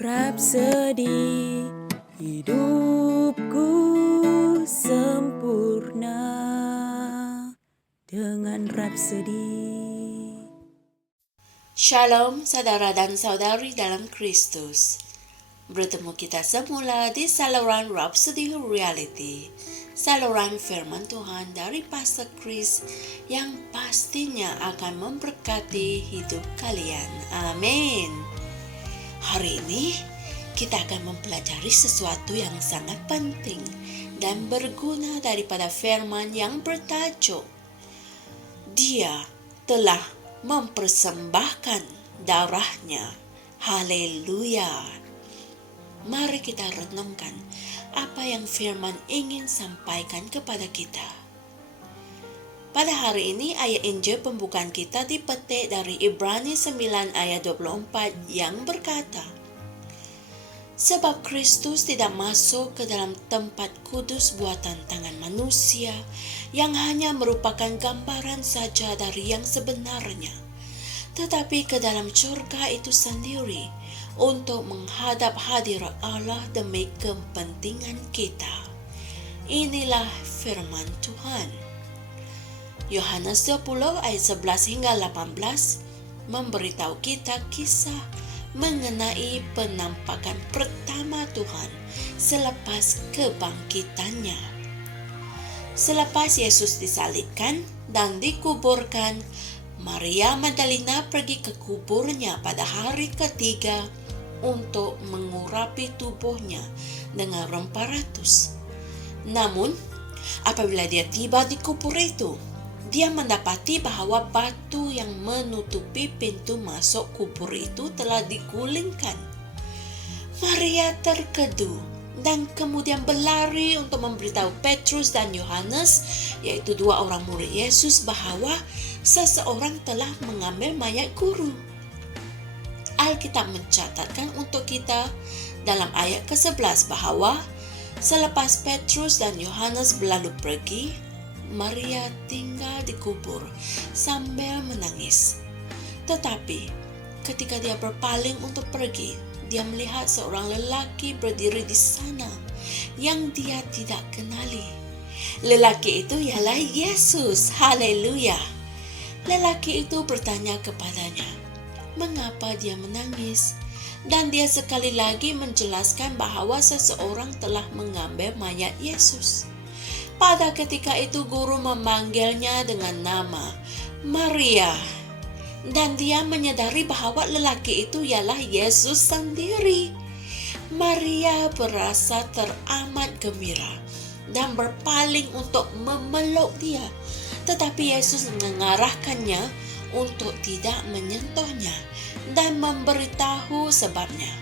Rapsodi hidupku sempurna dengan Rapsodi. Shalom saudara dan saudari dalam Kristus. Bertemu kita semula di saluran Rapsodi Reality, saluran firman Tuhan dari Pastor Chris yang pastinya akan memberkati hidup kalian. Amin. Hari ini kita akan mempelajari sesuatu yang sangat penting dan berguna daripada firman yang bertajuk Dia telah mempersembahkan darahnya. Haleluya. Mari kita renungkan apa yang firman ingin sampaikan kepada kita. Pada hari ini ayat Injil pembukaan kita dipetik dari Ibrani 9 ayat 24 yang berkata, sebab Kristus tidak masuk ke dalam tempat kudus buatan tangan manusia yang hanya merupakan gambaran saja dari yang sebenarnya, tetapi ke dalam surga itu sendiri untuk menghadap hadirat Allah demi kepentingan kita. Inilah firman Tuhan. Yohanes 20 ayat 11 hingga 18 memberitahu kita kisah mengenai penampakan pertama Tuhan selepas kebangkitannya. Selepas Yesus disalibkan dan dikuburkan, Maria Magdalena pergi ke kuburnya pada hari ketiga untuk mengurapi tubuhnya dengan rempah ratus. Namun, apabila dia tiba di kubur itu, dia mendapati bahwa batu yang menutupi pintu masuk kubur itu telah digulingkan. Maria terkedu dan kemudian berlari untuk memberitahu Petrus dan Yohanes, yaitu dua orang murid Yesus, bahwa seseorang telah mengambil mayat guru. Alkitab mencatatkan untuk kita dalam ayat ke-11 bahwa selepas Petrus dan Yohanes berlalu pergi, Maria tinggal di kubur sambil menangis. Tetapi ketika dia berpaling untuk pergi, dia melihat seorang lelaki berdiri di sana yang dia tidak kenali. Lelaki itu ialah Yesus. Haleluya. Lelaki itu bertanya kepadanya, mengapa dia menangis? Dan dia sekali lagi menjelaskan bahwa seseorang telah mengambil mayat Yesus. Pada ketika itu guru memanggilnya dengan nama Maria, dan dia menyadari bahwa lelaki itu ialah Yesus sendiri. Maria berasa teramat gembira dan berpaling untuk memeluk dia, tetapi Yesus mengarahkannya untuk tidak menyentuhnya dan memberitahu sebabnya.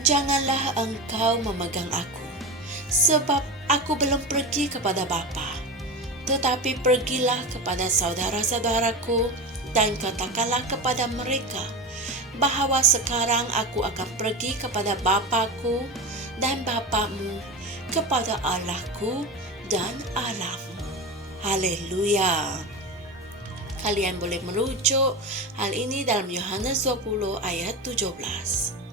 Janganlah engkau memegang aku, sebab aku belum pergi kepada Bapa, tetapi pergilah kepada saudara-saudaraku dan katakanlah kepada mereka bahwa sekarang aku akan pergi kepada Bapa-Ku dan Bapa-mu, kepada Allah-Ku dan Allah-mu. Haleluya. Kalian boleh merujuk hal ini dalam Yohanes 20 ayat 17.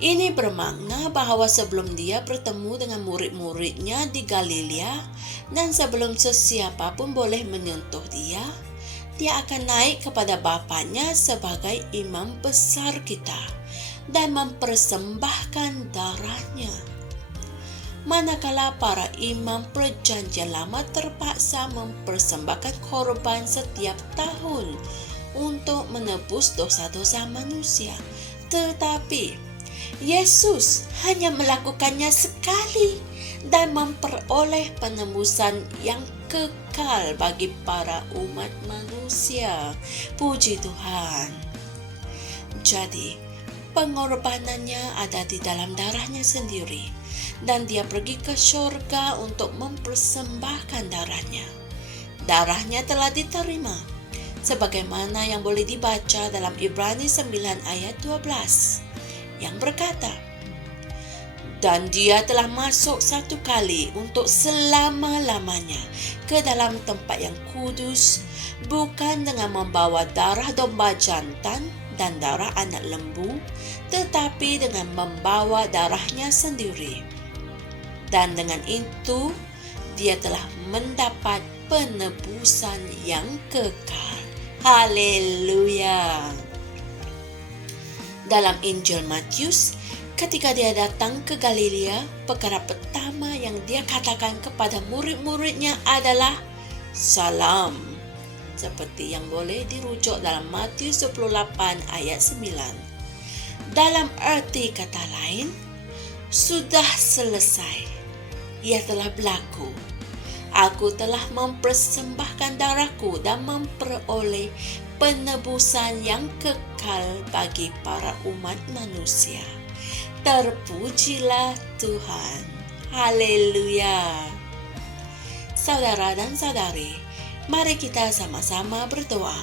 Ini bermakna bahwa sebelum dia bertemu dengan murid-muridnya di Galilea dan sebelum sesiapa pun boleh menyentuh dia akan naik kepada Bapanya sebagai imam besar kita dan mempersembahkan darahnya. Manakala para imam perjanjian lama terpaksa mempersembahkan korban setiap tahun untuk menebus dosa-dosa manusia, tetapi Yesus hanya melakukannya sekali dan memperoleh penebusan yang kekal bagi para umat manusia. Puji Tuhan. Jadi, pengorbanannya ada di dalam darahnya sendiri, dan dia pergi ke surga untuk mempersembahkan darahnya. Darahnya telah diterima, sebagaimana yang boleh dibaca dalam Ibrani 9 ayat 12. Yang berkata, dan dia telah masuk satu kali untuk selama-lamanya ke dalam tempat yang kudus, bukan dengan membawa darah domba jantan dan darah anak lembu, tetapi dengan membawa darahnya sendiri. Dan dengan itu, dia telah mendapat penebusan yang kekal. Haleluya! Dalam Injil Matius, ketika dia datang ke Galilea, perkara pertama yang dia katakan kepada murid-muridnya adalah salam. Seperti yang boleh dirujuk dalam Matius 28 ayat 9. Dalam arti kata lain, sudah selesai. Ia telah berlaku. Aku telah mempersembahkan darahku dan memperoleh penebusan yang kekal bagi para umat manusia. Terpujilah Tuhan. Haleluya. Saudara dan saudari, mari kita sama-sama berdoa.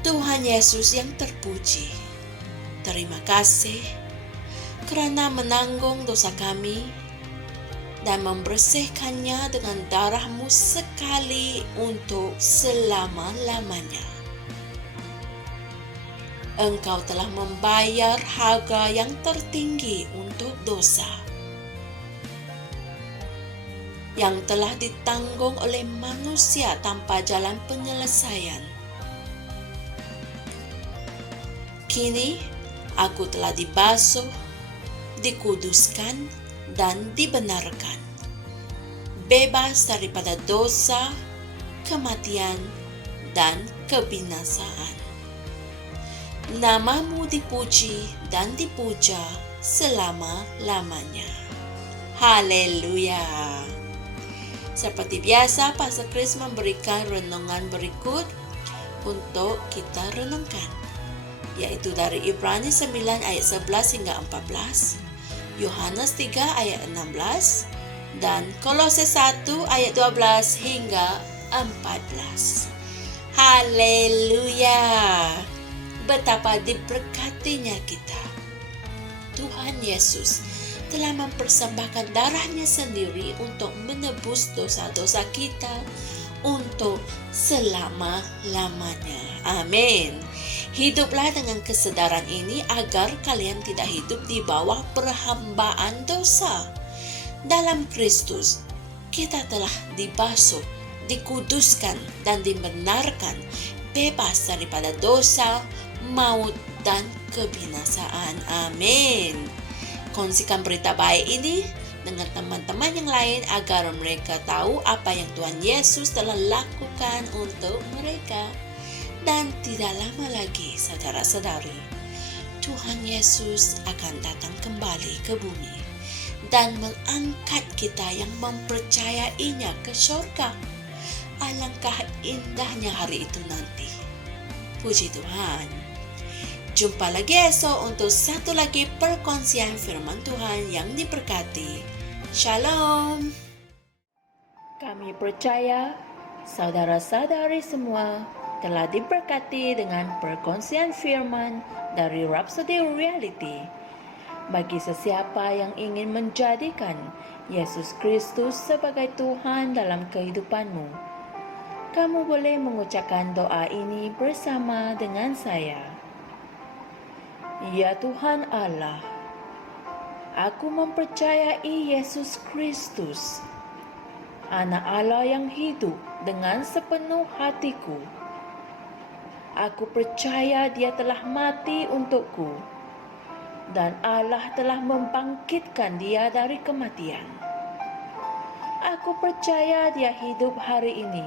Tuhan Yesus yang terpuji, terima kasih kerana menanggung dosa kami dan membersihkannya dengan darah-Mu sekali untuk selama-lamanya. Engkau telah membayar harga yang tertinggi untuk dosa, yang telah ditanggung oleh manusia tanpa jalan penyelesaian. Kini, aku telah dibasuh, dikuduskan, dan dibenarkan, bebas daripada dosa, kematian, dan kebinasaan. Nama-Mu dipuji dan dipuja selama-lamanya. Haleluya. Seperti biasa, Pastor Chris memberikan renungan berikut untuk kita renungkan, yaitu dari Ibrani 9 ayat 11 hingga 14, Yohanes 3 ayat 16, dan Kolose 1 ayat 12 hingga 14. Haleluya. Betapa diberkatinya kita. Tuhan Yesus telah mempersembahkan darahnya sendiri untuk menebus dosa-dosa kita untuk selama-lamanya. Amin. Hiduplah dengan kesedaran ini agar kalian tidak hidup di bawah perhambaan dosa. Dalam Kristus, kita telah dibasuh, dikuduskan, dan dibenarkan, bebas daripada dosa, maut, dan kebinasaan. Amin. Kongsikan berita baik ini dengan teman-teman yang lain agar mereka tahu apa yang Tuhan Yesus telah lakukan untuk mereka. Dan tidak lama lagi, saudara-saudari, Tuhan Yesus akan datang kembali ke bumi dan mengangkat kita yang mempercayainya ke syurga. Alangkah indahnya hari itu nanti. Puji Tuhan. Jumpa lagi esok untuk satu lagi perkongsian firman Tuhan yang diberkati. Shalom. Kami percaya saudara-saudari semua telah diberkati dengan perkongsian firman dari Rhapsody Reality. Bagi sesiapa yang ingin menjadikan Yesus Kristus sebagai Tuhan dalam kehidupanmu, kamu boleh mengucapkan doa ini bersama dengan saya. Ya Tuhan Allah, aku mempercayai Yesus Kristus, Anak Allah yang hidup dengan sepenuh hatiku. Aku percaya Dia telah mati untukku dan Allah telah membangkitkan Dia dari kematian. Aku percaya Dia hidup hari ini.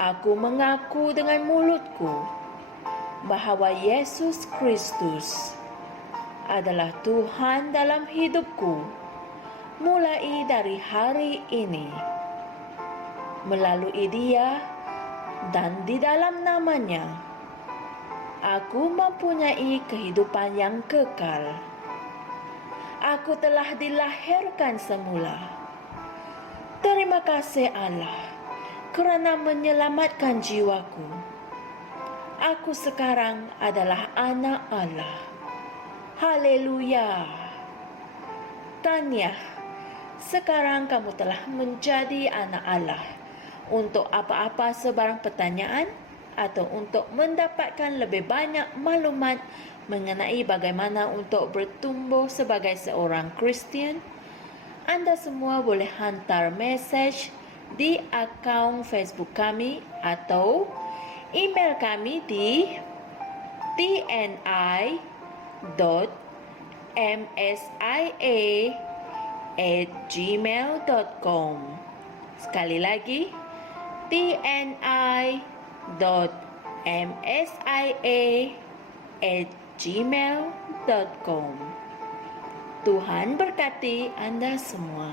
Aku mengaku dengan mulutku bahawa Yesus Kristus adalah Tuhan dalam hidupku mulai dari hari ini. Melalui Dia dan di dalam nama-Nya, aku mempunyai kehidupan yang kekal. Aku telah dilahirkan semula. Terima kasih Allah kerana menyelamatkan jiwaku. Aku sekarang adalah anak Allah. Haleluya. Tahniah, sekarang kamu telah menjadi anak Allah. Untuk apa-apa sebarang pertanyaan atau untuk mendapatkan lebih banyak maklumat mengenai bagaimana untuk bertumbuh sebagai seorang Kristian, anda semua boleh hantar mesej di akaun Facebook kami atau email kami di tni.msia@gmail.com. Sekali lagi, tni.msia@gmail.com. Tuhan berkati Anda semua.